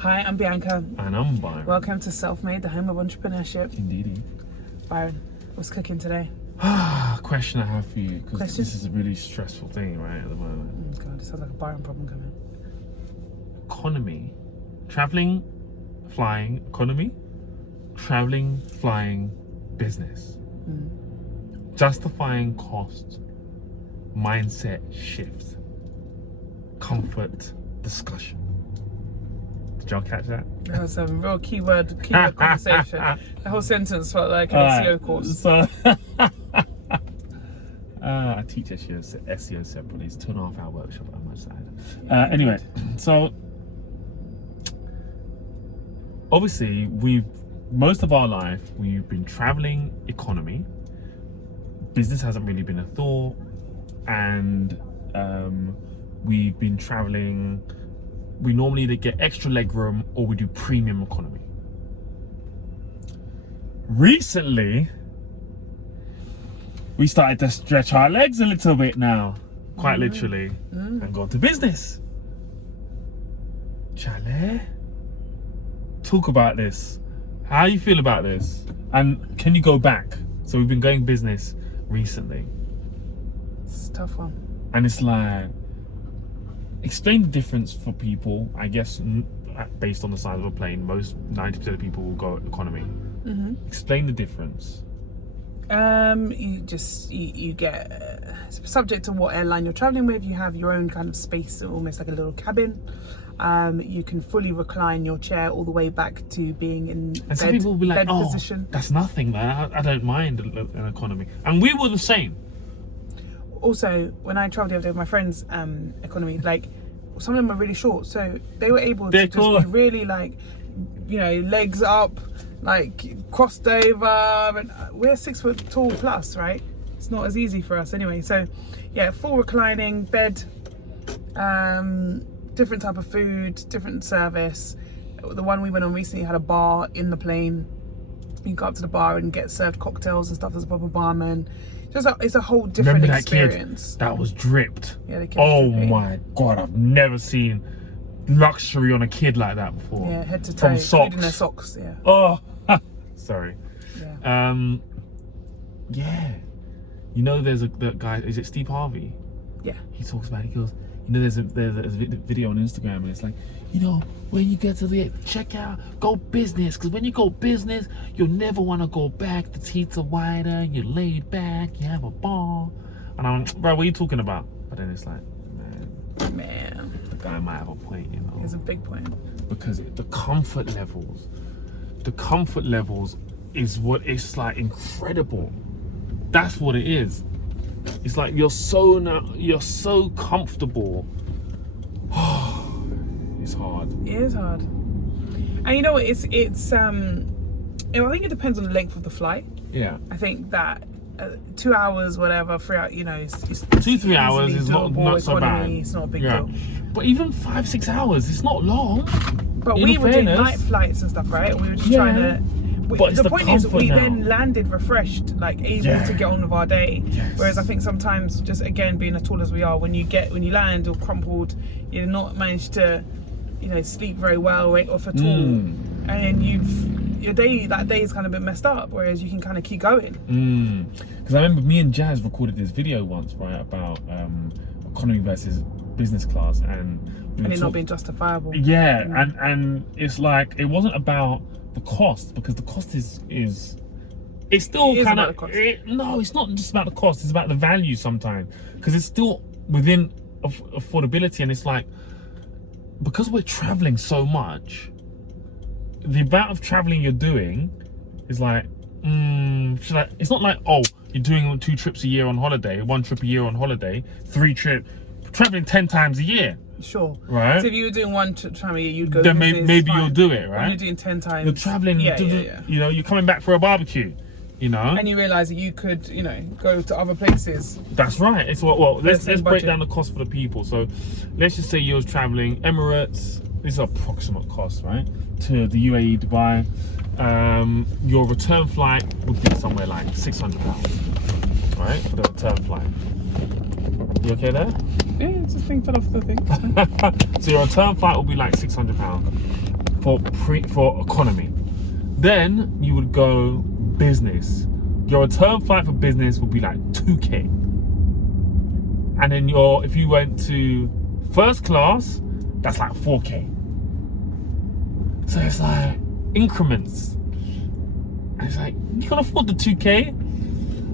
Hi, I'm Bianca. And I'm Byron. Welcome to SELFMADE, the home of entrepreneurship. Indeedy. Byron, what's cooking today? Question I have for you, because Question? this is a really stressful thing, right, at the moment. God, it sounds like a Byron problem coming. Economy. Traveling, flying, economy. Traveling, flying, business. Justifying cost. Mindset shift. Comfort discussion. Did y'all catch that? That was a real keyword conversation. The whole sentence felt like an SEO course. So, I teach SEO separately. It's 2.5-hour workshop on my side. Anyway, so obviously most of our life we've been traveling economy. Business hasn't really been a thought, and we've been traveling. We normally either get extra legroom or we do premium economy. Recently, we started to stretch our legs a little bit now, quite literally, and go to business. Chale, talk about this. How you feel about this? And can you go back? So we've been going business recently. It's a tough one. And it's like, explain the difference for people. I guess based on the size of a plane, most 90% of people will go economy. Explain the difference. You get subject to what airline you're traveling with. You have your own kind of space, almost like a little cabin. You can fully recline your chair all the way back to being in Some people will be like, "Oh, position. That's nothing. I don't mind an economy." And we were the same. Also, when I travelled the other day with my friends, economy, like some of them were really short, so they were able to just be really like, legs up, like crossed over, and we're 6 foot tall plus, right? It's not as easy for us anyway. So yeah, full reclining bed, different type of food, different service. The one we went on recently had a bar in the plane. You go up to the bar and get served cocktails and stuff. There's a proper barman. It's a whole different experience. That was dripped. Yeah, the kid oh was dripping. My God, I've never seen luxury on a kid like that before. Yeah, head to toe, from socks. including their socks. Yeah. Oh, sorry. Yeah. Yeah. There's the guy. Is it Steve Harvey? Yeah. He talks about it. He goes, there's a video on Instagram, and it's like, when you get to the checkout, go business, because when you go business, you'll never want to go back. The seats are wider, you're laid back, you have a ball. And I'm like, bro, what are you talking about? But then it's like, man, the guy might have a point, It's a big point. because the comfort levels is what it's like incredible. That's what it is. It's like you're so comfortable. It's hard. It is hard. And it's I think it depends on the length of the flight. Yeah. I think that 2 hours, whatever, 3 hours, it's 2-3 hours is not so economy, bad. It's not a big deal. But even 5-6 hours, it's not long. But we were doing night flights and stuff, right? We were just trying to. But the point is, we now. then landed refreshed, like able to get on with our day. Yes. Whereas I think sometimes, just again being as tall as we are, when you land or crumpled, you're not managed to, sleep very well or for tall, and then that day is kind of a bit messed up. Whereas you can kind of keep going. Because I remember me and Jazz recorded this video once, right, about economy versus business class, and it not being justifiable. Yeah, and it's like it wasn't about the cost, because the cost is it's still kind of no, it's not just about the cost, it's about the value sometimes, because it's still within affordability. And it's like, because we're traveling so much, the amount of traveling you're doing is like it's not like, oh, you're doing 2 trips a year on holiday, 1 trip a year on holiday, 3 trips, traveling 10 times a year. Sure. Right. So if you were doing 1 time a year, you'd go. Then maybe you'll do it, right? When you're doing 10 times. You're traveling. Yeah. You're coming back for a barbecue. And you realise that you could, go to other places. That's right. It's let's break down the cost for the people. So let's just say you're traveling Emirates. This is approximate cost, right? To the UAE, Dubai. Your return flight would be somewhere like £600, right? For the return flight. You okay there? Yeah, it's a thing fell off the thing. So your return flight will be like £600. for economy. Then you would go business. Your return flight for business would be like 2K. And then if you went to first class, that's like 4K. So it's like increments. And it's like, you can afford the 2K,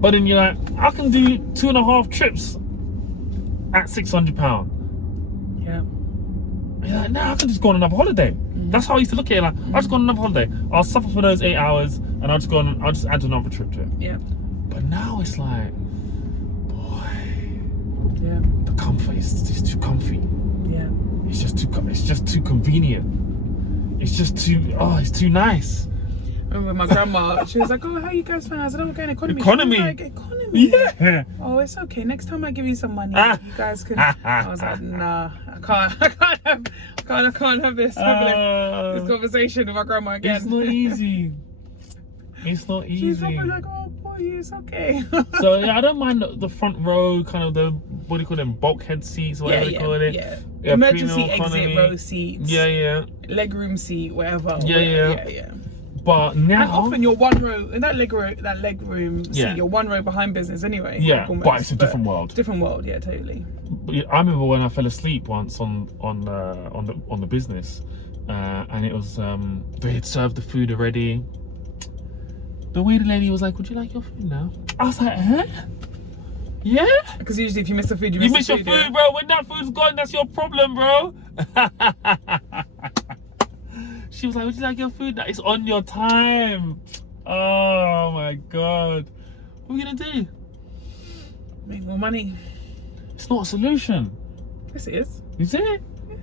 but then you're like, I can do 2.5 trips at £600. Yeah. You're like, nah, I can just go on another holiday. That's how I used to look at it. Like, I'll just go on another holiday. I'll suffer for those 8 hours, and I'll just add another trip to it. Yeah. But now it's like, boy, yeah, the comfort is just too comfy. Yeah. It's just too convenient. It's just too, it's too nice. I remember my grandma, she was like, oh, how you guys find? I said, oh, we're going economy. Economy. Like, economy? Yeah. Oh, it's okay. Next time I give you some money, you guys can. I was like, nah, I can't have this conversation with my grandma again. It's not easy. It's not easy. She's probably like, oh, boy, it's okay. So yeah, I don't mind the front row, kind of the, what do you call them, bulkhead seats, whatever they call it. Yeah. Emergency exit row seats. Yeah. Legroom seat, whatever. Yeah. But now, and often you're one row in that leg room seat. You're one row behind business anyway. Yeah, like almost, but it's a different world. Different world, yeah, totally. But I remember when I fell asleep once on the business, and it was they had served the food already. The waiter lady was like, "Would you like your food now?" I was like, "Huh? Yeah." Because usually if you miss the food, you miss your food, bro. When that food's gone, that's your problem, bro. She was like, would you like your food? It's on your time. Oh my God. What are we gonna do? Make more money. It's not a solution. Yes, it is. Is it? Yeah.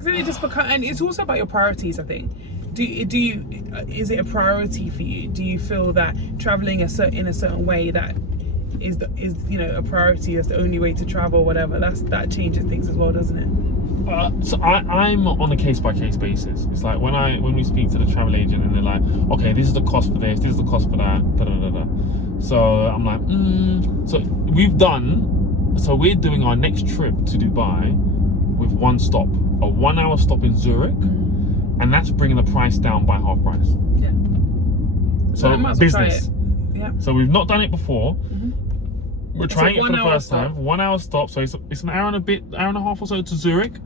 Then it just becomes, and it's also about your priorities, I think. Is it a priority for you? Do you feel that traveling in a certain way that is a priority? That's the only way to travel, whatever. That changes things as well, doesn't it? So I'm on a case-by-case basis. It's like when we speak to the travel agent and they're like, okay, this is the cost for this is the cost for that, So I'm like, so we're doing our next trip to Dubai with one stop, a 1 hour stop in Zurich, and that's bringing the price down by half price. Yeah. So business. Yeah. So we've not done it before. We're trying it for the first time. 1 hour stop, so it's an hour and a half or so to Zurich,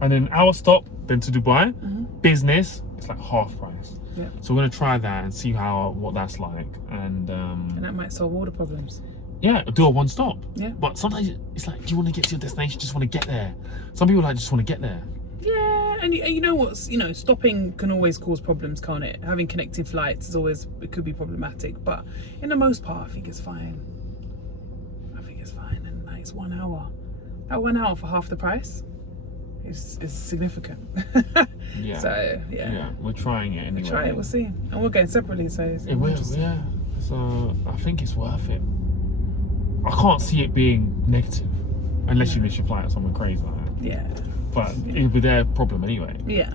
and then an hour stop, then to Dubai. Business, it's like half price. Yeah. So we're gonna try that and see what that's like, and that might solve all the problems. Yeah, do a one stop. Yeah. But sometimes it's like, do you want to get to your destination? Just want to get there. Some people just want to get there. Yeah, and you know what's, stopping can always cause problems, can't it? Having connecting flights it could be problematic, but in the most part, I think it's fine. And it's 1 hour. That 1 hour for half the price is significant. Yeah. So yeah, we're trying it anyway. We'll try it. We'll see, and we're going separately, so it will. Yeah. So I think it's worth it. I can't see it being negative unless you miss your flight or something crazy like that. Yeah. But it'll be their problem anyway. Yeah.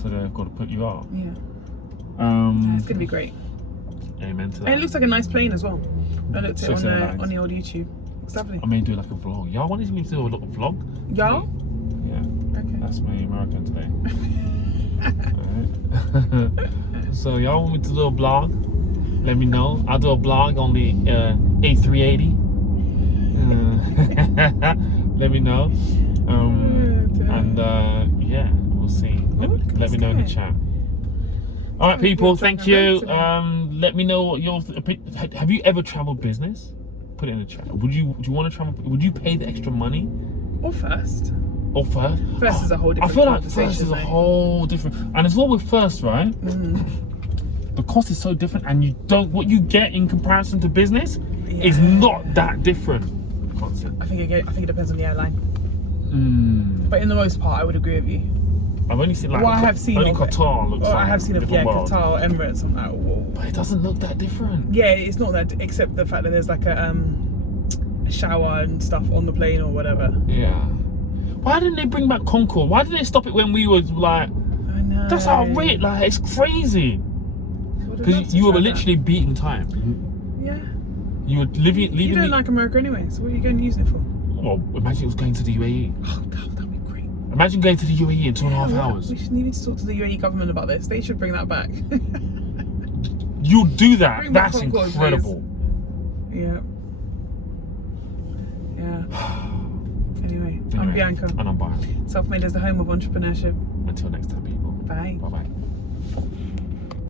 So they've got to put you up. Yeah. It's gonna be great. Amen to that. And it looks like a nice plane as well. I looked at it on the old YouTube. It's lovely. I may do like a vlog. Y'all wanted me to do a little vlog? Y'all? Yeah. Okay. That's my American today. Alright. So y'all want me to do a vlog? Let me know. I'll do a vlog on the A380. Let me know. Yeah, we'll see. Let me know in the chat. All right, people. Thank you. Let me know what your have you ever traveled business? Put it in the chat. Do you want to travel? Would you pay the extra money? Or first? First is a whole different I feel like conversation. first is a whole different, and it's all with first, right? The cost is so different, and what you get in comparison to business is not that different. I think it depends on the airline. But in the most part, I would agree with you. I've only seen Qatar looks like I have seen world. Qatar or Emirates. I'm like, whoa. But it doesn't look that different. Yeah, it's not that, except the fact that there's like a shower and stuff on the plane or whatever. Yeah. Why didn't they bring back Concorde? Why did they stop it when we were like? I know. That's how rate. Like, it's crazy. Because you were literally beating time. Yeah. You were leaving. You don't like America anyway, so what are you going to use it for? Well, imagine it was going to the UAE. Oh, that'd be great. Imagine going to the UAE in 2.5 hours. We should need to talk to the UAE government about this. They should bring that back. You'll do that. Bring That's back Concorde, incredible. Yeah. Anyway, I'm Bianca. And I'm Byron. Self-Made is the home of entrepreneurship. Until next time, people. Bye. Bye-bye.